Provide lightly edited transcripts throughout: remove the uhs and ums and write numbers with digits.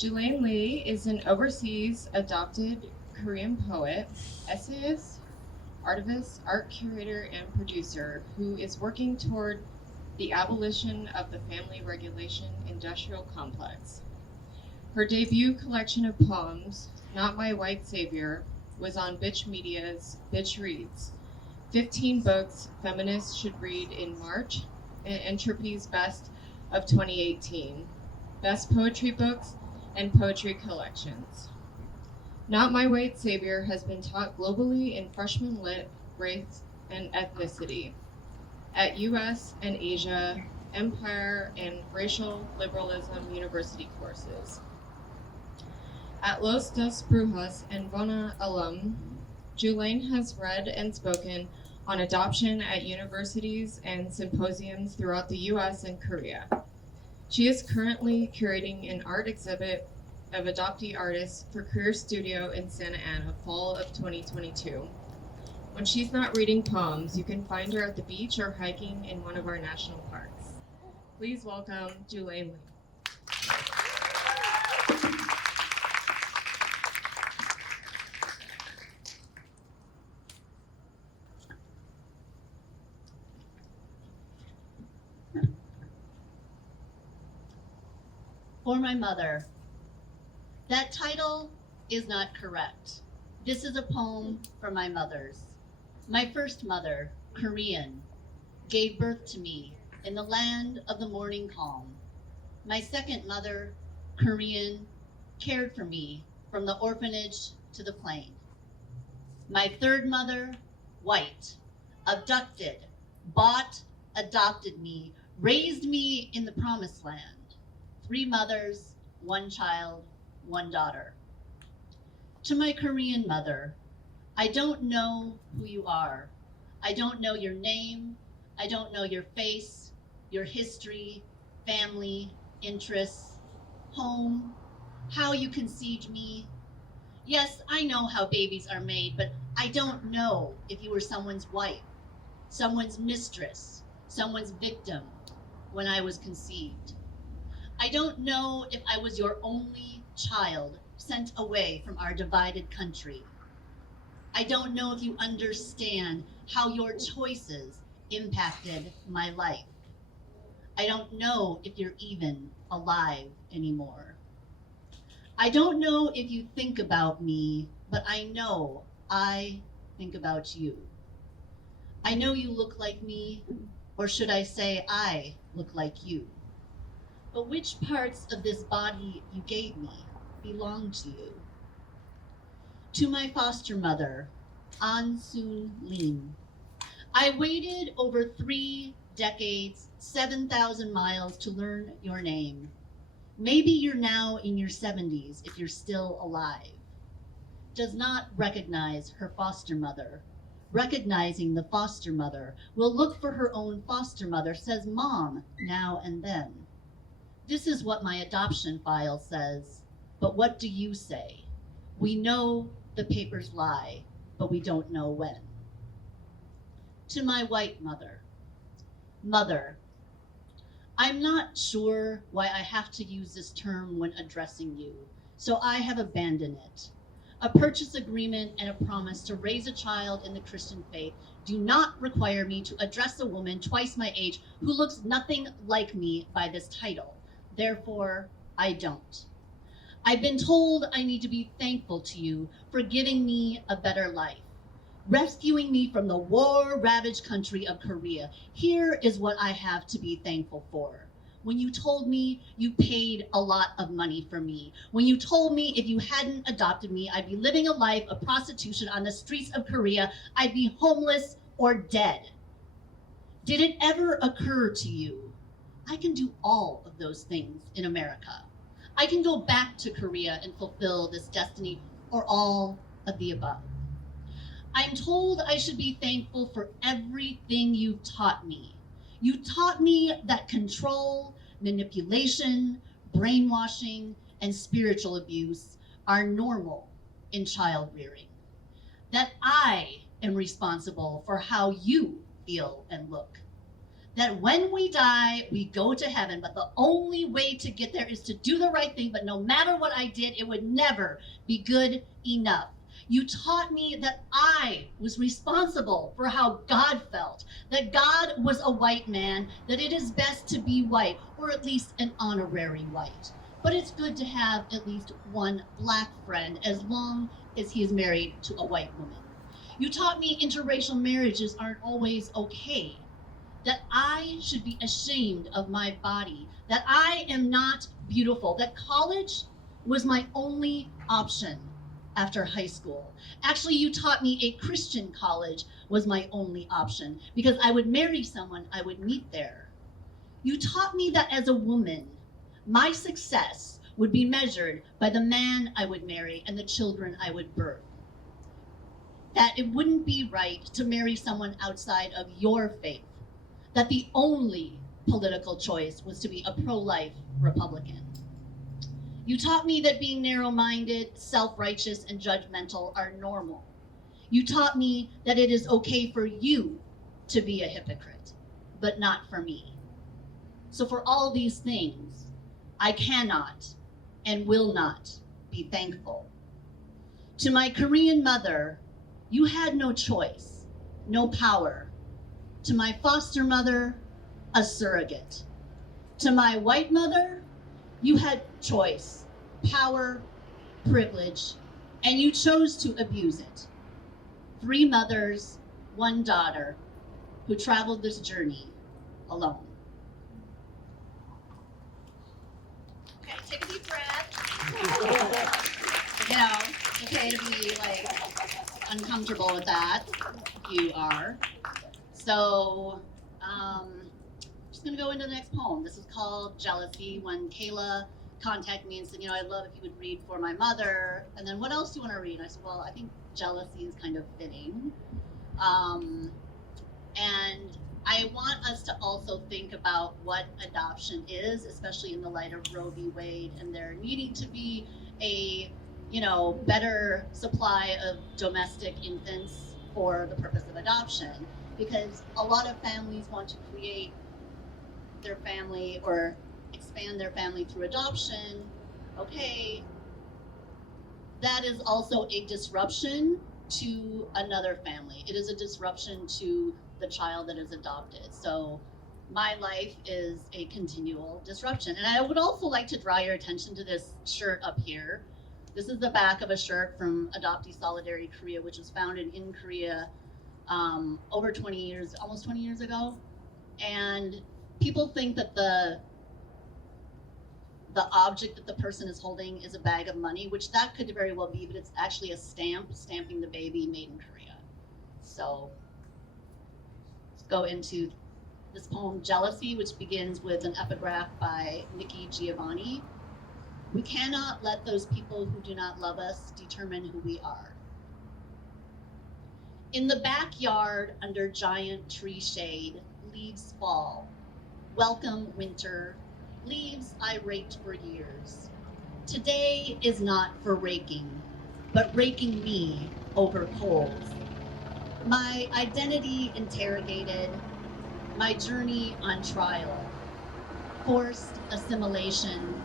Julayne Lee is an overseas adopted Korean poet, essayist, artivist, art curator, and producer who is working toward the abolition of the family regulation industrial complex. Her debut collection of poems, Not My White Savior, was on Bitch Media's Bitch Reads, 15 books feminists should read in March, and Entropy's Best of 2018, Best Poetry Books and Poetry Collections. Not My White Savior has been taught globally in freshman lit, race, and ethnicity at US and Asia, empire, and racial liberalism university courses. At Los Dos Brujas and Bona alum, Julayne has read and spoken on adoption at universities and symposiums throughout the US and Korea. She is currently curating an art exhibit of adoptee artists for Career Studio in Santa Ana, fall of 2022. When she's not reading poems, you can find her at the beach or hiking in one of our national parks. Please welcome Julayne Lee. For my mother. That title is not correct. This is a poem for my mothers. My first mother, Korean, gave birth to me in the land of the morning calm. My second mother, Korean, cared for me from the orphanage to the plane. My third mother, white, abducted, bought, adopted me, raised me in the promised land. 3 mothers, 1 child, 1 daughter. To my Korean mother, I don't know who you are. I don't know your name. I don't know your face, your history, family, interests, home, how you conceived me. Yes, I know how babies are made, but I don't know if you were someone's wife, someone's mistress, someone's victim when I was conceived. I don't know if I was your only child sent away from our divided country. I don't know if you understand how your choices impacted my life. I don't know if you're even alive anymore. I don't know if you think about me, but I know I think about you. I know you look like me, or should I say I look like you. But which parts of this body you gave me belong to you? To my foster mother, An-Soon Lim. I waited over 3 decades, 7,000 miles to learn your name. Maybe you're now in your 70s if you're still alive. Does not recognize her foster mother. Recognizing the foster mother will look for her own foster mother, says mom now and then. This is what my adoption file says, but what do you say? We know the papers lie, but we don't know when. To my white mother. Mother, I'm not sure why I have to use this term when addressing you, so I have abandoned it. A purchase agreement and a promise to raise a child in the Christian faith do not require me to address a woman twice my age who looks nothing like me by this title. Therefore, I don't. I've been told I need to be thankful to you for giving me a better life, rescuing me from the war-ravaged country of Korea. Here is what I have to be thankful for. When you told me you paid a lot of money for me, when you told me if you hadn't adopted me, I'd be living a life of prostitution on the streets of Korea, I'd be homeless or dead. Did it ever occur to you I can do all of those things in America? I can go back to Korea and fulfill this destiny, or all of the above. I'm told I should be thankful for everything you've taught me. You taught me that control, manipulation, brainwashing, and spiritual abuse are normal in child rearing. That I am responsible for how you feel and look. that when we die, we go to heaven, but the only way to get there is to do the right thing, but no matter what I did, it would never be good enough. You taught me that I was responsible for how God felt, that God was a white man, that it is best to be white, or at least an honorary white. But it's good to have at least one black friend as long as he is married to a white woman. You taught me interracial marriages aren't always okay, that I should be ashamed of my body, that I am not beautiful, that college was my only option after high school. Actually, you taught me a Christian college was my only option because I would marry someone I would meet there. You taught me that as a woman, my success would be measured by the man I would marry and the children I would birth. That it wouldn't be right to marry someone outside of your faith. That the only political choice was to be a pro-life Republican. You taught me that being narrow-minded, self-righteous, and judgmental are normal. You taught me that it is okay for you to be a hypocrite, but not for me. So for all these things, I cannot and will not be thankful. To my Korean mother, you had no choice, no power. To my foster mother, a surrogate. To my white mother, you had choice, power, privilege, and you chose to abuse it. 3 mothers, 1 daughter, who traveled this journey alone. Okay, take a deep breath. You know, it's okay to be like uncomfortable with that. You are. So, I'm just gonna go into the next poem. This is called Jealousy. When Kayla contacted me and said, I'd love if you would read for my mother. And then what else do you want to read? And I said, well, I think jealousy is kind of fitting. And I want us to also think about what adoption is, especially in the light of Roe v. Wade, and there needing to be a, better supply of domestic infants for the purpose of adoption. Because a lot of families want to create their family or expand their family through adoption. Okay, that is also a disruption to another family. It is a disruption to the child that is adopted. So my life is a continual disruption. And I would also like to draw your attention to this shirt up here. This is the back of a shirt from Adoptee Solidarity Korea, which was founded in Korea over 20 years, almost 20 years ago. And people think that the object that the person is holding is a bag of money, which that could very well be, but it's actually a stamp stamping the baby made in Korea. So let's go into this poem, Jealousy, which begins with an epigraph by Nikki Giovanni. We cannot let those people who do not love us determine who we are. In the backyard under giant tree shade, leaves fall. Welcome winter, leaves I raked for years. Today is not for raking, but raking me over coals. My identity interrogated, my journey on trial, forced assimilation,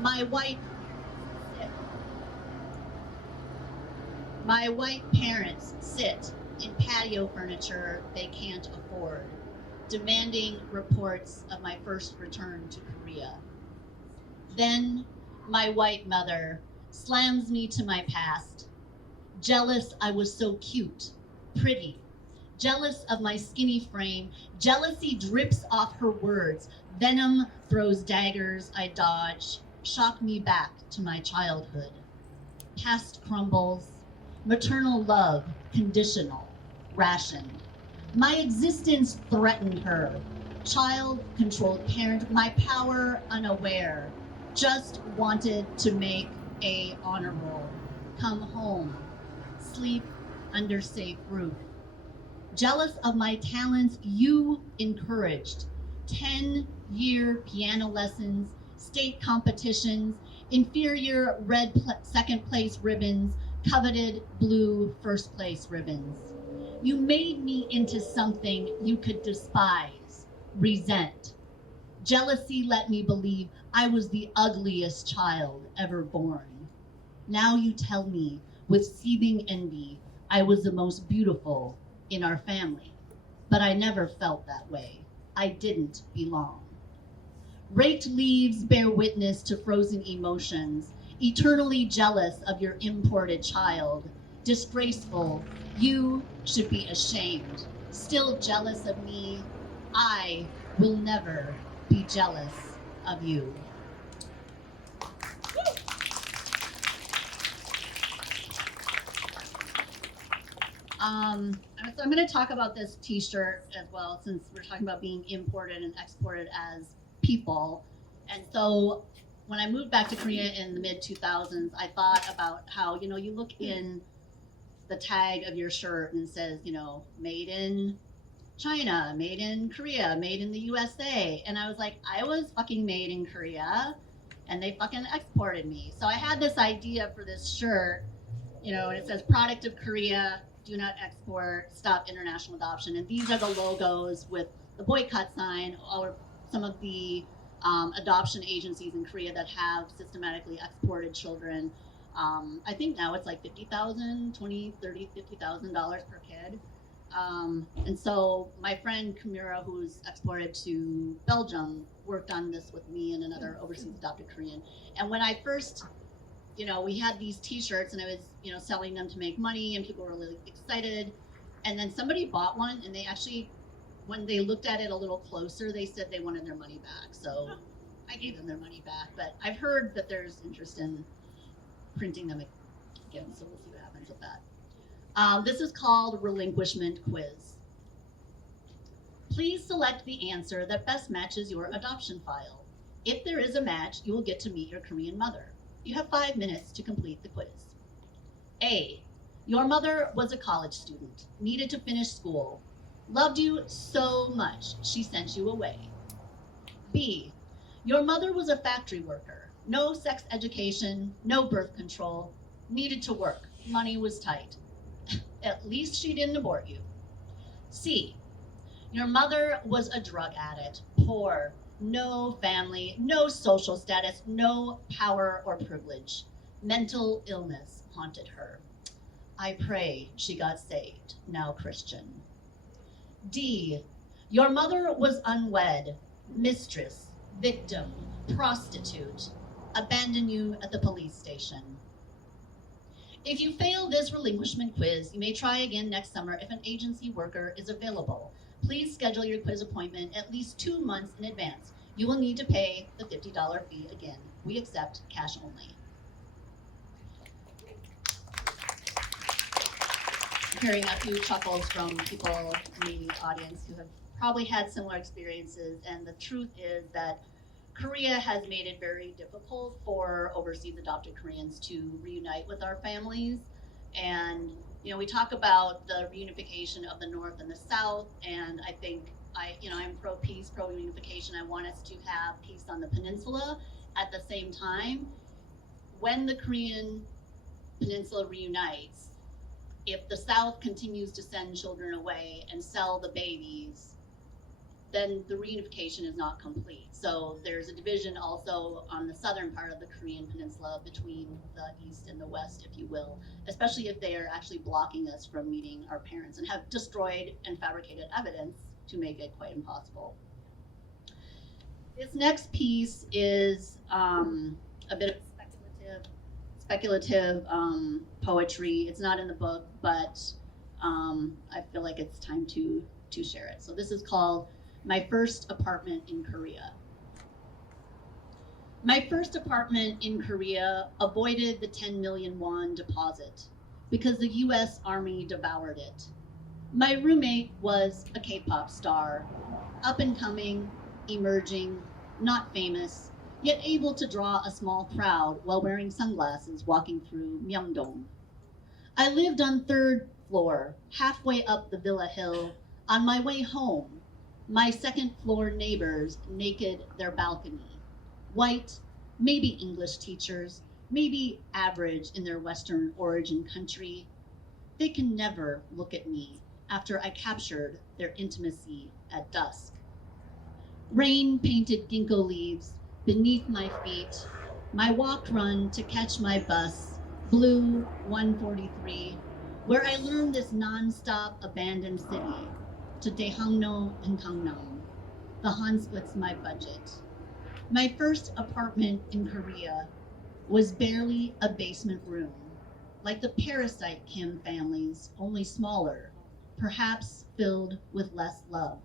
my white parents sit in patio furniture they can't afford, demanding reports of my first return to Korea. Then my white mother slams me to my past, jealous I was so cute, pretty, jealous of my skinny frame. Jealousy drips off her words, venom throws daggers I dodge, shock me back to my childhood. Past crumbles, maternal love conditional, rationed. My existence threatened her, child-controlled parent, my power unaware, just wanted to make a honor roll, come home, sleep under safe roof. Jealous of my talents you encouraged, 10-year piano lessons, state competitions, inferior red second place ribbons, coveted blue first place ribbons. You made me into something you could despise, resent. Jealousy let me believe I was the ugliest child ever born. Now you tell me, with seething envy, I was the most beautiful in our family. But I never felt that way. I didn't belong. Raked leaves bear witness to frozen emotions, eternally jealous of your imported child. Disgraceful, you should be ashamed. Still jealous of me, I will never be jealous of you. So I'm going to talk about this t-shirt as well, since we're talking about being imported and exported as people. And so when I moved back to Korea in the mid 2000s, I thought about how, you look in the tag of your shirt and it says, made in China, made in Korea, made in the USA. And I was like, I was fucking made in Korea and they fucking exported me. So I had this idea for this shirt, and it says product of Korea, do not export, stop international adoption. And these are the logos with the boycott sign, or some of the adoption agencies in Korea that have systematically exported children. I think now it's like $50,000, $20, $30, $50,000 per kid. And so my friend Kamira, who's exported to Belgium, worked on this with me and another overseas adopted Korean. And when I first, we had these t-shirts and I was, selling them to make money and people were really excited. And then somebody bought one and they actually, when they looked at it a little closer, they said they wanted their money back. So I gave them their money back, but I've heard that there's interest in printing them again. So we'll see what happens with that. This is called Relinquishment Quiz. Please select the answer that best matches your adoption file. If there is a match, you will get to meet your Korean mother. You have 5 minutes to complete the quiz. A, your mother was a college student, needed to finish school, loved you so much she sent you away. B, your mother was a factory worker, no sex education, no birth control, needed to work, money was tight. At least she didn't abort you. C, your mother was a drug addict, poor, no family, no social status, no power or privilege. Mental illness haunted her. I pray she got saved, now Christian. D, your mother was unwed, mistress, victim, prostitute, abandoned you at the police station. If you fail this relinquishment quiz, you may try again next summer if an agency worker is available. Please schedule your quiz appointment at least 2 months in advance. You will need to pay the $50 fee again. We accept cash only. I'm hearing a few chuckles from people in the audience who have probably had similar experiences, and the truth is that Korea has made it very difficult for overseas adopted Koreans to reunite with our families. And we talk about the reunification of the North and the South, and I think I'm pro-peace, pro-reunification. I want us to have peace on the peninsula. At the same time, when the Korean peninsula reunites, if the South continues to send children away and sell the babies, then the reunification is not complete. So there's a division also on the southern part of the Korean peninsula between the East and the West, if you will, especially if they are actually blocking us from meeting our parents and have destroyed and fabricated evidence to make it quite impossible. This next piece is a bit of speculative poetry. It's not in the book, but I feel like it's time to share it. So this is called My First Apartment in Korea. My first apartment in Korea avoided the 10 million won deposit because the US Army devoured it. My roommate was a K-pop star, up and coming, emerging, not famous, yet able to draw a small crowd while wearing sunglasses walking through Myeongdong. I lived on 3rd floor, halfway up the villa hill. On my way home, my 2nd floor neighbors naked their balcony. White, maybe English teachers, maybe average in their Western origin country. They can never look at me after I captured their intimacy at dusk. Rain painted ginkgo leaves beneath my feet. My walk run to catch my bus, Blue 143, where I learned this nonstop abandoned city, to Daehangno and Gangnam. The Han splits my budget. My first apartment in Korea was barely a basement room, like the parasite Kim families, only smaller, perhaps filled with less love.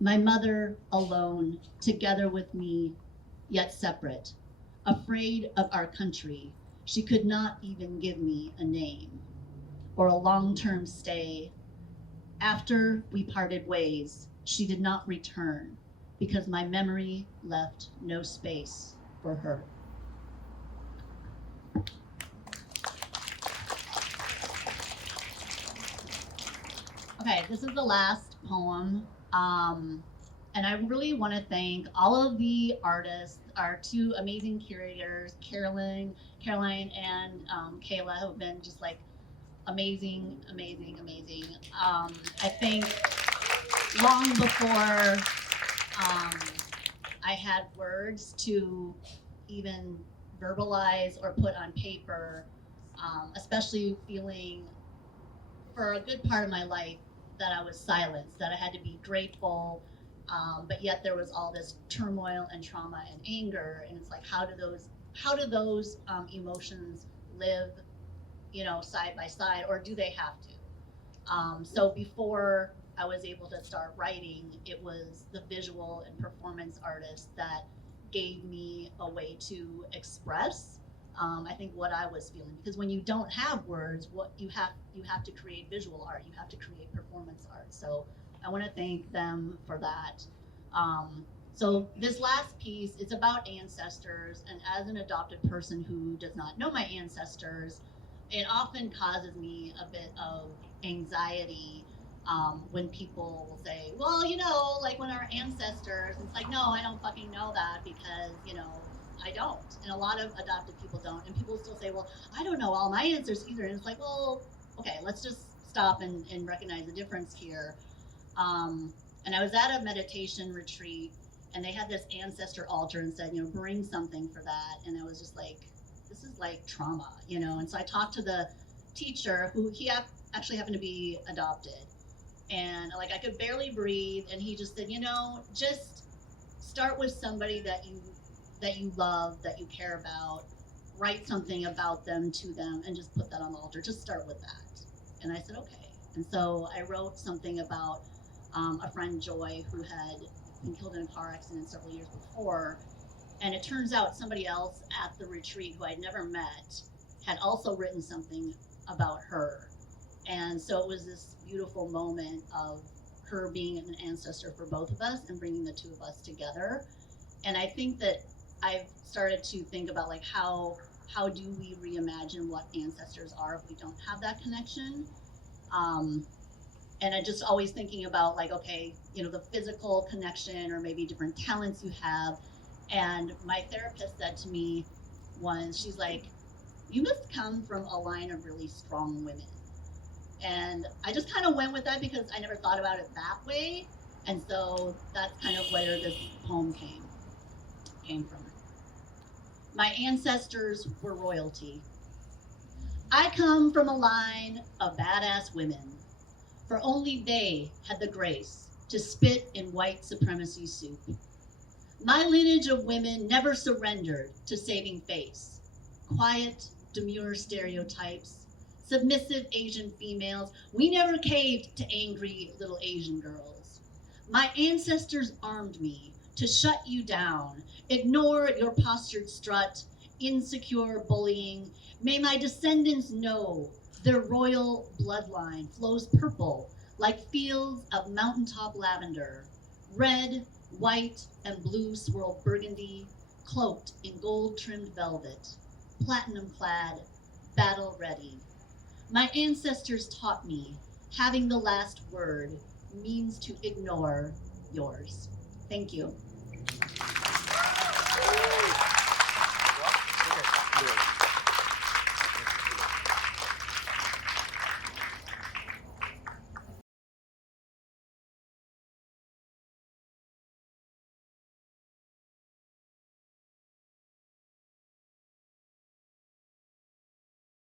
My mother alone, together with me, yet separate, afraid of our country. She could not even give me a name or a long-term stay. After we parted ways, she did not return because my memory left no space for her. Okay, this is the last poem. And I really want to thank all of the artists, our two amazing curators, Caroline and Kayla, who have been just like amazing. I think long before I had words to even verbalize or put on paper, especially feeling for a good part of my life that I was silenced, that I had to be grateful, but yet there was all this turmoil and trauma and anger, and it's like, how do those emotions live, side by side, or do they have to? So before I was able to start writing, it was the visual and performance artist that gave me a way to express, I think, what I was feeling. Because when you don't have words, what you have to create visual art, you have to create performance art. So I want to thank them for that. So this last piece is about ancestors, and as an adopted person who does not know my ancestors, it often causes me a bit of anxiety when people will say, well, like when our ancestors, it's like, no, I don't fucking know that because, I don't. And a lot of adopted people don't. And people still say, well, I don't know all my ancestors either. And it's like, well, okay, let's just stop and recognize the difference here. And I was at a meditation retreat, and they had this ancestor altar and said, bring something for that. And I was just like, this is like trauma, And so I talked to the teacher, who he actually happened to be adopted. And like, I could barely breathe. And he just said, just start with somebody that you love, that you care about, write something about them to them, and just put that on the altar. Just start with that. And I said, okay. And so I wrote something about a friend, Joy, who had been killed in a car accident several years before. And it turns out somebody else at the retreat who I'd never met had also written something about her. And so it was this beautiful moment of her being an ancestor for both of us and bringing the two of us together. And I think that I've started to think about, like, how do we reimagine what ancestors are if we don't have that connection? And I just always thinking about, like, okay, the physical connection, or maybe different talents you have. And my therapist said to me once, she's like, you must come from a line of really strong women. And I just kind of went with that because I never thought about it that way. And so that's kind of where this poem came from. My ancestors were royalty. I come from a line of badass women, for only they had the grace to spit in white supremacy soup. My lineage of women never surrendered to saving face. Quiet, demure stereotypes, submissive Asian females, we never caved to angry little Asian girls. My ancestors armed me to shut you down, ignore your postured strut, insecure bullying. May my descendants know their royal bloodline flows purple like fields of mountaintop lavender, red, white, and blue swirl burgundy, cloaked in gold-trimmed velvet, platinum-clad, battle-ready. My ancestors taught me having the last word means to ignore yours. Thank you.